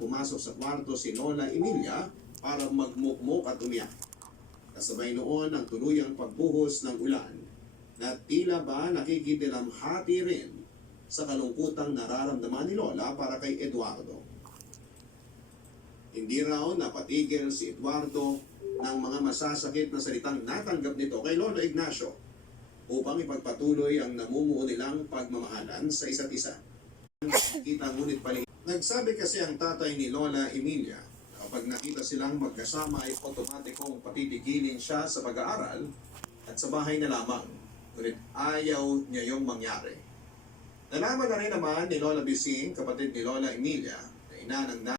pumasok sa kwarto si Lola Emilia para magmukmok at umiyak. Kasabay noon ang tuluyang pagbuhos ng ulan na tila ba nakikidalamhati rin sa kalungkutang nararamdaman ni Lola para kay Eduardo. Hindi raw napatigil si Eduardo ng mga masasakit na salitang natanggap nito kay Lolo Ignacio upang ipagpatuloy ang namumuo nilang pagmamahalan sa isa't isa. Kita ngunit pali. Nagsabi kasi ang tatay ni Lola Emilia, kapag nakita silang magkasama ay otomatikong patitigilin siya sa pag-aaral at sa bahay na lamang. Ngunit ayaw niya yung mangyari. Nalaman na rin naman ni Lola Bising, kapatid ni Lola Emilia, na ina ng